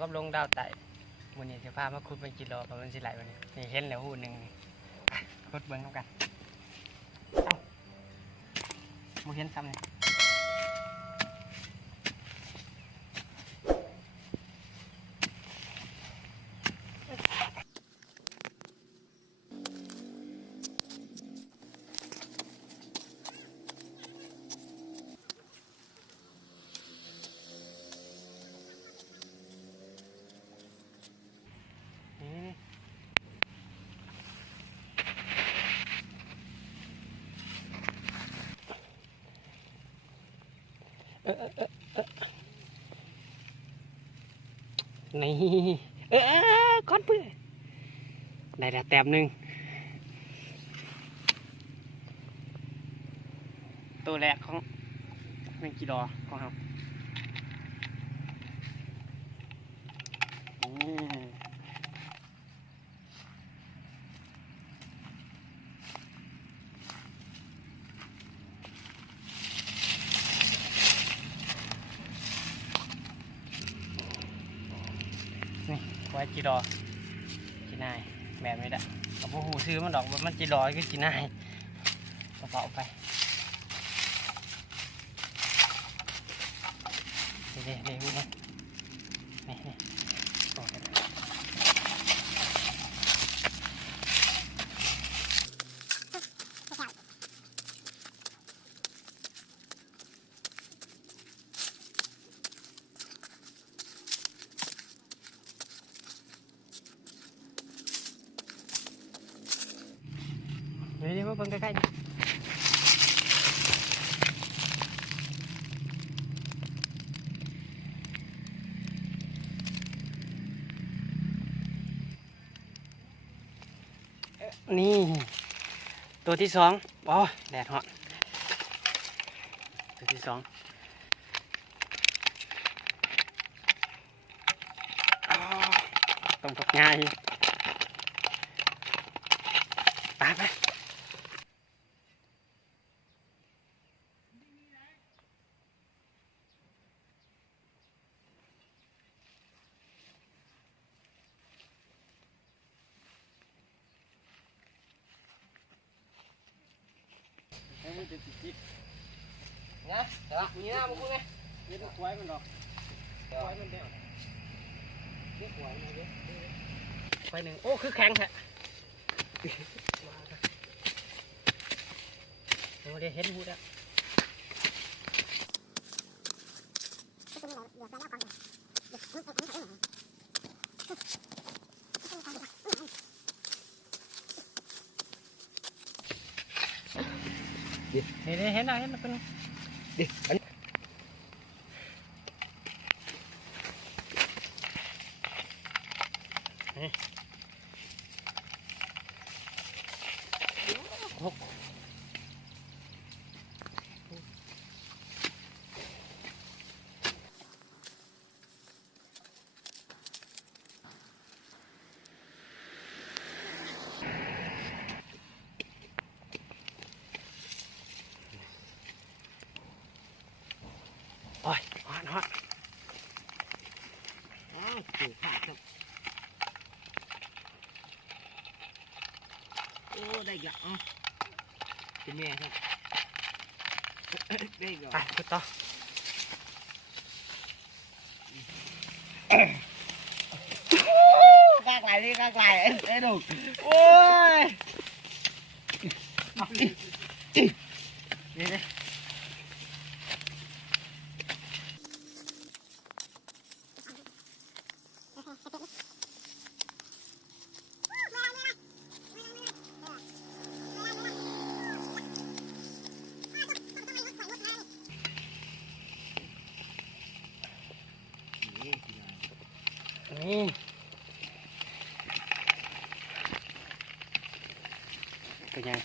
กับลงดาวไต่วันนี้จะพามาขุดเป็นกิโลเพราะมันสิไหลวันนี้นี่เห็นแล้วหูหนึ่งนี่ขุดเบิ้งเข้ากันเอ้ามูเห็นซ้ำนี่นี่ก้อนเพื่อได้แล้วแต้มหนึ่งตัวแรกของเป็นกิโลของเรานี่ไว้จีดอจีนายแบบนี้แหละกับพวกหูซื้อมันดอกมันจีดอก็จีนายกระเป๋าไปนี่นี่นี่นี่นี่นี่เดี๋ยวมาเบิ่งใกล้ๆนี่ตัวที่สองอ๋อแดดฮอตตัวที่สองต้องตกง่ายไปนะเดี๋ยวนี่นะมึงพูดไงนี่ต้องควายมันดอกควายมันเดียวนี่ควายมันเดียวควายหนึ่งโอ้คือแข็งแท้โอ้เดี๋ยวเห็นหูแล้วนี่เห็นแล้วเป็นดิโอ้ยฮอตถูกขาดครับโอ้ได้กะเป็นแม่ครับได้กะไปขึ้นต่อกากไหลดิกากไหลเอ้ยดูโอ้ยนี่นี่เป็นยัง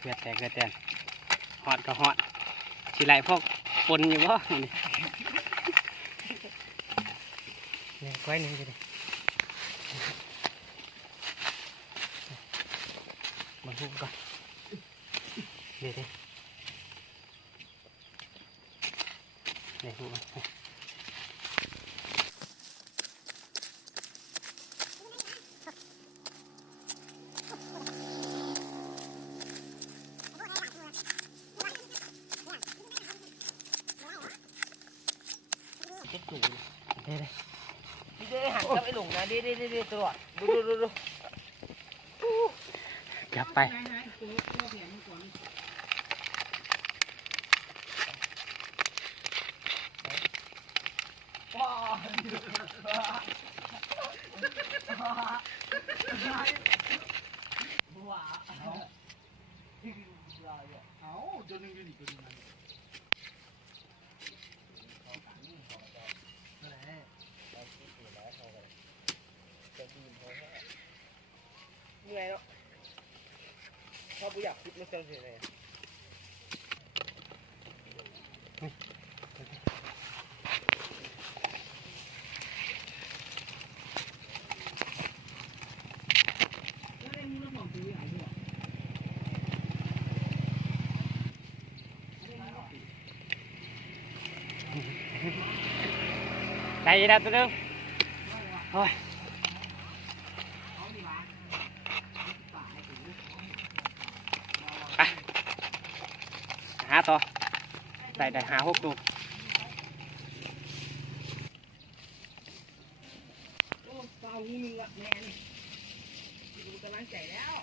เกิดแต่ฮอตก็ฮอตสิไหลพวกปนอยู่บ่นี่ก้อยหนึ่งสิมาหุบก่อนเดี๋ยวนี่หุบ สูง เด้ พี่เด้หันกับไอ้หลงนะเด้ตลอดดู จับไปเอาจนนึงอยู่นี่ตัวนึงเหนื่อยเนาะพอกูอยากคิดไม่เจอเลยได้ยีแล้วตัวนึงโอ้ยไปหาต่อได้หา6ตัว โอ้เปล่าหูนึงละแมนดูกำลังใจแล้ว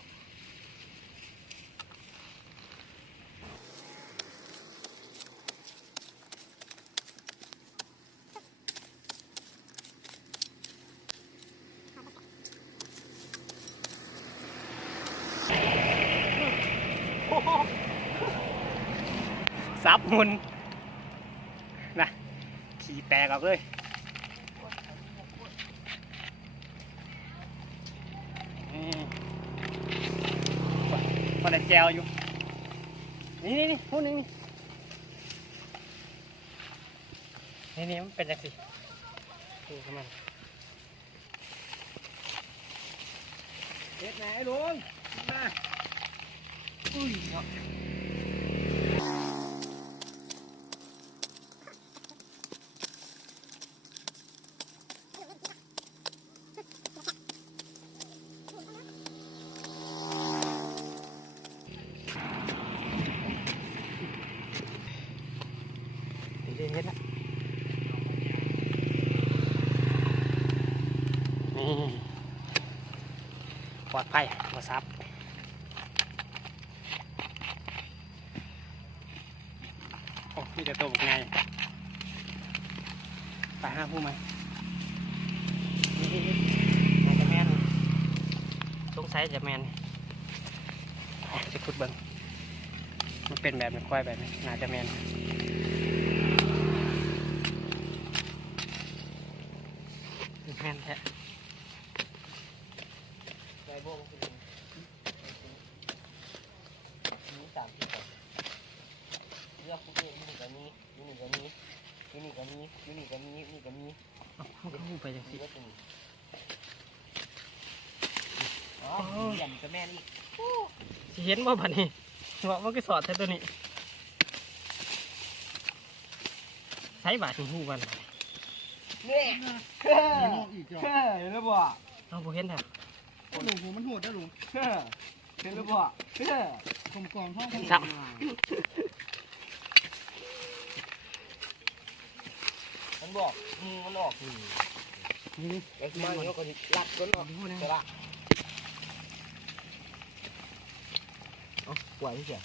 ซับมุนนะขี่แตกออกเลยพอได้แจวอยู่นี่พูดนี่นี่มันเป็นยังสิดูมัน เด็ดไหนลุงมาอุ้ยเนาะเห็นนะนี่ปลอดภัยมาซับโอ้นี่จะตัวไงไปห้าผู้ไหมน่าจะแมนสงสัยจะแมนจะขุดเบิ้งมันเป็นแบบนี้ค่อยแบบนี้น่าจะแมนแมนแท้ ไก่โบ้งคือมี3ที่ก่อนเลือกพวกนี้นี่ก็มีนี่ก็มีนี่ก็มีนี่ก็มีนี่ก็มี มันก็มุ่งไปจังสิ ก็ตัวนี้อ๋อเหลี่ยมกับแม่นี่ สิเห็นว่าบัดนี้ว่ามันก็สอดแท้ตัวนี้ใช้บาทหูบัน เนี่ยเห็นแล้วบ่ เอาบ่เห็นแท้ โอ้ลุงมันโหดนะลุงเห็นแล้วบ่กลมกล่อมห้อง ครับ มันบอกมันออกนี่ไอ้มาเนี่ยก็รัดกันเนาะใช่ปะเอาปล่อยเฉย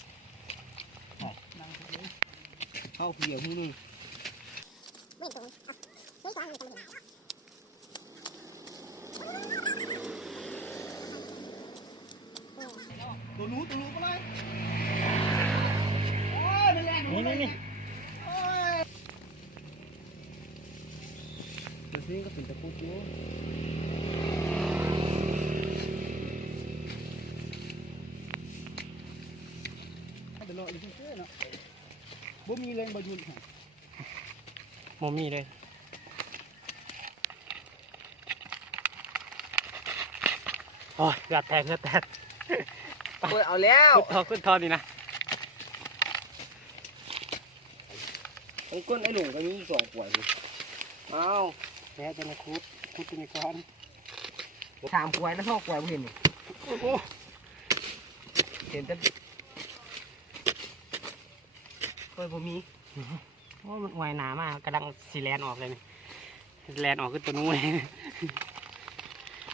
เข้าเกี่ยวที่นี่ตัวนู้ก็เลยโอ้ยมันแรงนี่มันนี่ก็เป็นตะคุดอยู่ถ้าเป็นรออยู่เฉยๆเนาะบ่มีแรงประยุนค่ะ โมมีเลยโอ้ยเกือบแตกโอ้ยเอาแล้ว ขึ้นทอนี่นะ ไอ้ก้นไอ้หนุ่มก็มี2 ขวดเลยเอา แล้วจะมาคุดตัวนี้ก่อน 3 ขวดแล้ว2 ขวดเห็นเห็นแต่โอ้ยผมมี โอ้มันไวหนามากกำลังสีแลนออกเลยนี่ แลนออกขึ้นตัวนู้น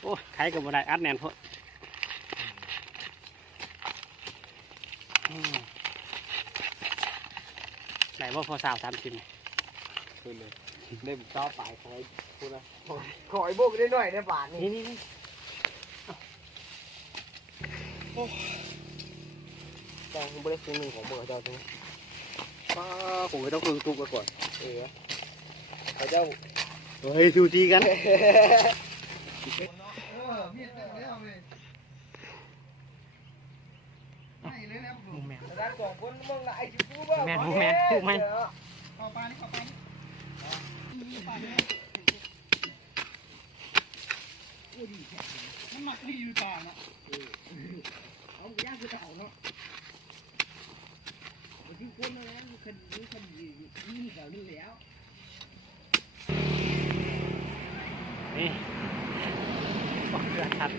โอ้ใครกับบันไดอัดแน่นพอไหนว่าพอสาว30คือเลยเล่มต่อไปคอยพูดนะคอยบุกได้หน่อยในบ้านนี่ นี่แต่ผมไม่ได้ซื้อหนึ่งของเบอร์เจ้าตรงนี้ ป้าผมไม่ต้องพึ่งทุกข์ไปก่อน เขาเจ้า เฮ้ยซูจีกันแมน ด้านสองคนมึงละไอ้ชิบูบ้า แมนแมนถูกไหม ขอปลานี่ขอปลานี่มันหมักดีอยู่ป่าน่ะเอาย่างคือเต่าเนาะมันที่คนมาแล้วมันคดีนี่เก่านี่แล้ว นี่บอกเกลือชัด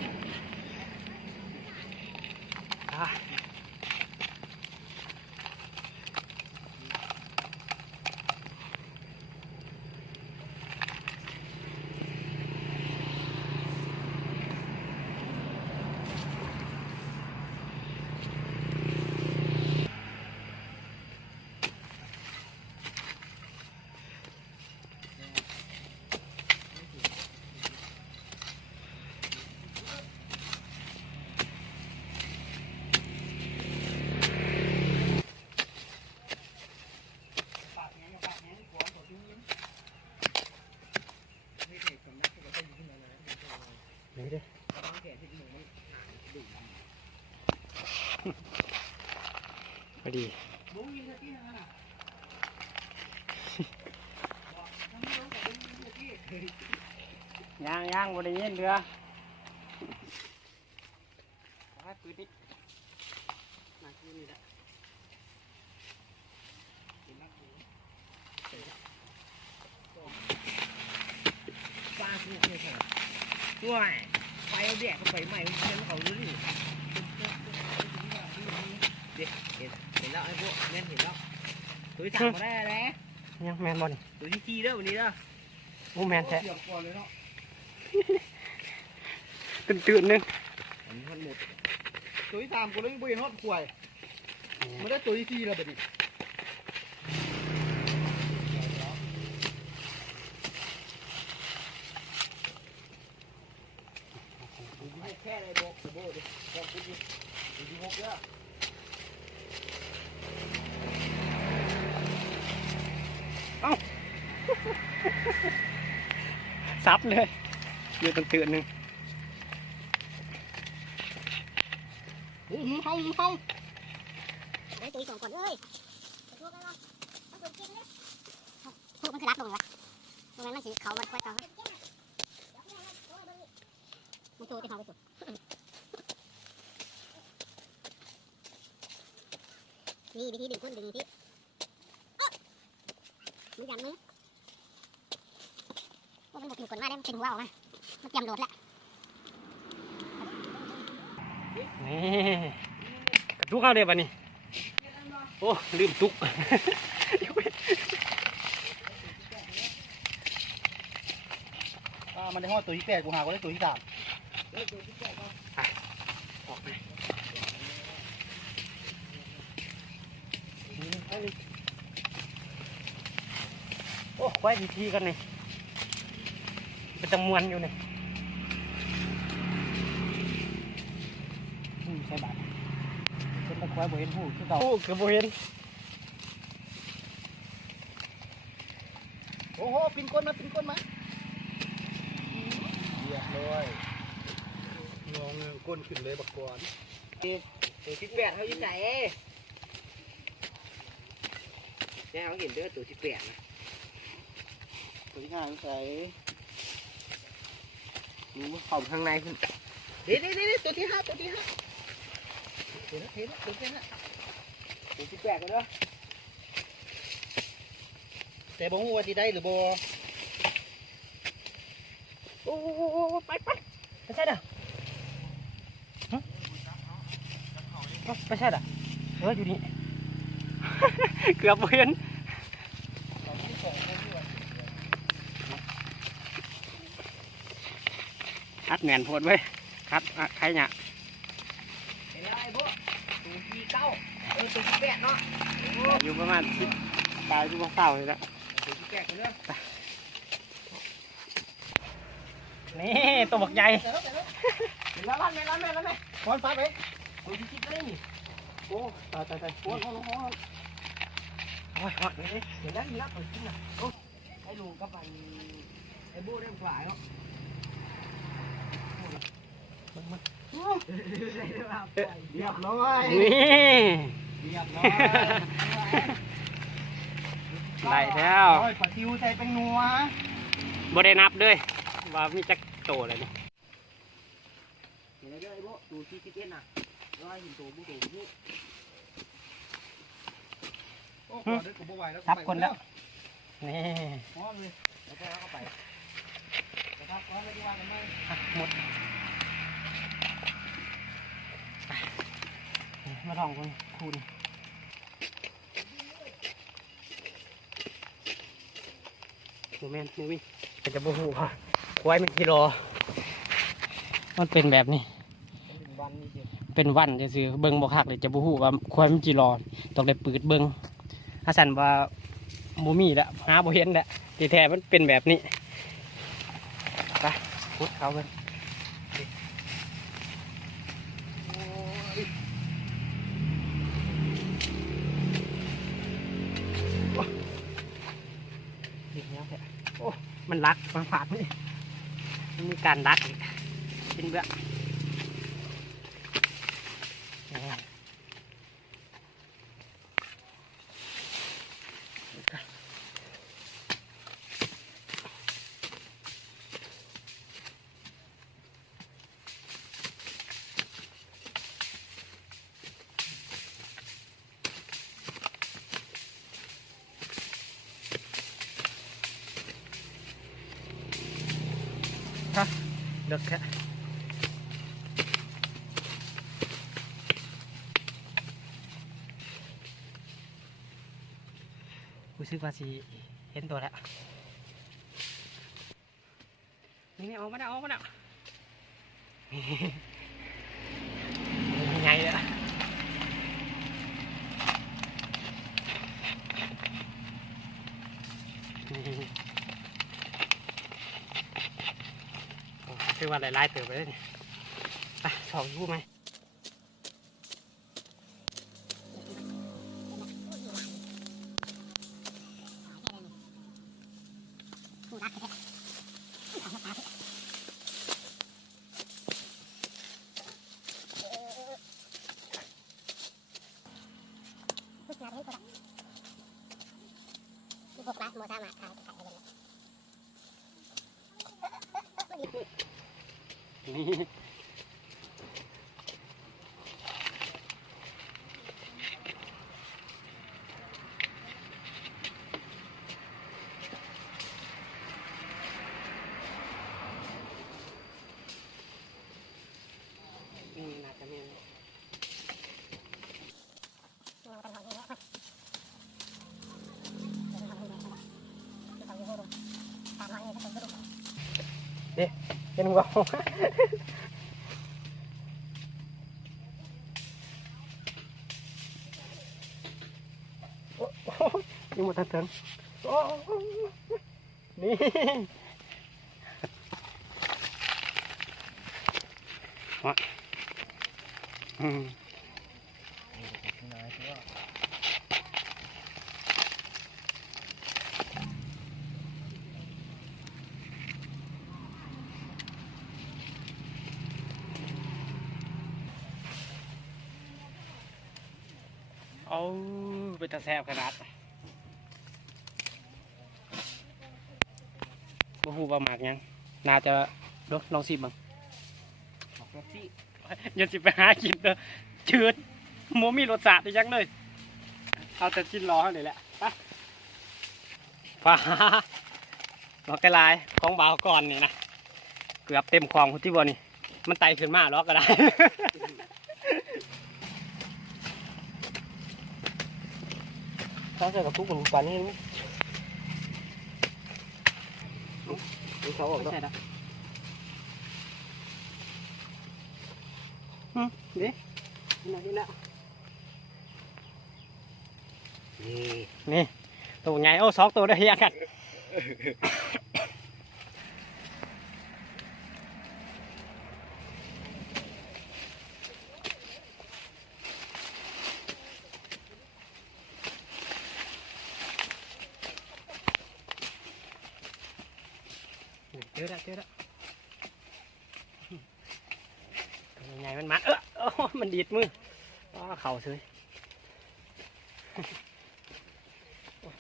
นี่ดิพอดีย่างบริเวณเรือปืนนี่มาที่นี่แหละปลาคือเนี่ยค่ะด้วยไฟแดกไฟใหม่มันเขารู้ดิเห็นแล้วไอ้พวกแม่นเห็นแล้วตัวที่สามมาได้แล้ว ยังแมนบอล ตัวที่4เด้อวันนี้เด้อ โอ้แมนแท้ เกี่ยวก่อนเลยเนาะ ตื่นนึง อันนี้หมด ตัวที่3กูเลยบ่เห็นฮอดข่วยไม่ได้ตัวที่4แล้วบัดนี้ แค่ได้บอกโบ้ดิบอกกูดิดูหกเด้อ ซับเลยอยู่ตื่นนึง เฮา เฮ้ยตีสองก่อนเลยถูกกันวะมันถูกจริงเลยถูกมันคือรัดลงละตรงนั้นมันสีเขาวัดไว้ต่อมันถูกที่เขาไปถูกนี่วิธีดึงก้นดึงที่มือยันมือว่ามันบกอยู่ก่อนว่าได้มันเป็นหัวออกมามันจำโดดละ นี่กระทุกเข้าเดี๋ยวบัดนี้โอ้ลืมตุก มันได้ฮอดตัวที่8กูหาก็ได้ตัวที่3 ออกไปโอ้ไว้ดีๆกันนี่เป็นจำนวนอยู่นี่ใช่บาทเป็นตะควายบ่เห็นหูคือเก่าหูคือบ่เห็น โอ้โหปินก้นมาเรียบร้อยลองก้นขึ้นเลยบักก่อน ตัวที่8เขาอยู่ไหนเนี่ยเขาเห็นเด้อตัวที่8นะ ตัวที่5ใส่ มันเข้าข้างในขึ้นเด็ดตัวที่5เห็นแล้วตัวที่8กันเด้อ แต่บ่ฮู้ว่าสิได้หรือบ่ โอ้ไปใช่เด้อไปใช่เด้ออยู่นี่ เกือบบ่เห็น อัดแหนนโพดไว้ครับใครเนี่ย เห็นแล้วไอ้พวกตูที่เก้าตูที่แปดเนาะ อยู่ประมาณ10ตายอยู่เศร้าเลยแล้ว ตูที่แปดเรื่อง นี่ตัวบักใหญ่ เห็นแล้วลั่นไหมพอนฟ้าไปตูที่คิดได้นี่โอ้ตายโอ้ย โอ้ยหอดเลย เห็นแล้วตัวจริงอ่ะโอ้ไอ้ลุงกับไอ้บูได้ฝ่ายเนาะ เรียบร้อย นี่ เรียบร้อย ได้แล้ว โอ้ยปลาทิวใส่เป็นนัว บ่ได้นับด้วยว่ามีจักโตเลยนี่ เห็นแล้วไอ้บูตูที่คิดเอ็นน่ะร้อยหินตูบูตูบู โอ้โหเด็กกูบ่ไหวแล้ว ซับคนแล้วนี่ พร้อมเลย แล้วก็เอาไปนะครับร้อยไม่ได้ว่ากันไหม หมดมาลองคุณโมเมนต์นี่วิ่งก็จะบูฮูว่าควายมันกิโลมันเป็นแบบนี้ เป็นวันนี่สิ เป็นวันจะซื้อเบิ้งบ่คักเลยจะบูฮูว่าควายมันกิโลต้องได้ปืดเบิ้งอาสันว่าโมมี่แล้วหาบ่เห็นแล้วที่แท้มันเป็นแบบนี้ไปพุดเขาเบิ้งดิแล้วแท้โอ้มันรักมันผ่านนี่มันมีการรักอีกเป็นเบื้องเด็กแค่รู้สึกว่าสิเห็นตัวแล้วนี่ออกมาแล้วใหญ่เลยคือว่าหลายๆเติบไปเลยเนี่ยสองคู่ไหมพวกรักโมซามาถ่ายเลย นี่น่าจะไม่เห็นว่านี่หมดทั้งนี่วะเอาเป็นตาแซ่บขนาดบ่ฮู้ว่าหมากยังน่าจะลองสิบ้าง บอกแบบที่ อย่าสิไปหากินเด้อจืดโมมีรสชาติอีหยังเลยเอาแต่ชิ้นล้อนี่แหละไปฟ้าล็อกกระลายของบ่าวก่อนนี่นะเกือบเต็มคลองที่บ่นี่มันไต่ขึ้นมาล็อกก็ได้ ถ้าเจอกับทุกคนปันนี่ดูเขาออก ไม่ แล้ว ใช่แล้ว ดินี่นะนี่ตัวใหญ่โอ้สองตัวได้เฮียกันเจอแล้วตัวใหญ่มันมามันดีดมือเข่าซื้อ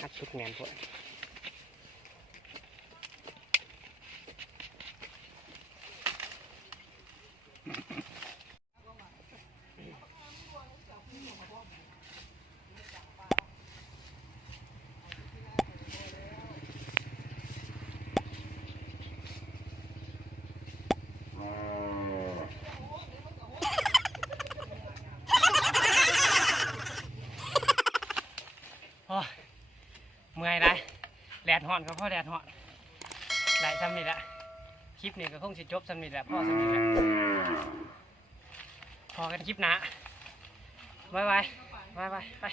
กัดชุดแงนพวกเมื่อยได้แดดห่อนก็พ่อแดดห่อนไหลซ้ำนี่แหละคลิปนี้ก็คงจะจบซ้ำนี่แหละพ่อซ้ำนี่แหละพอกันคลิปหน้าบายไป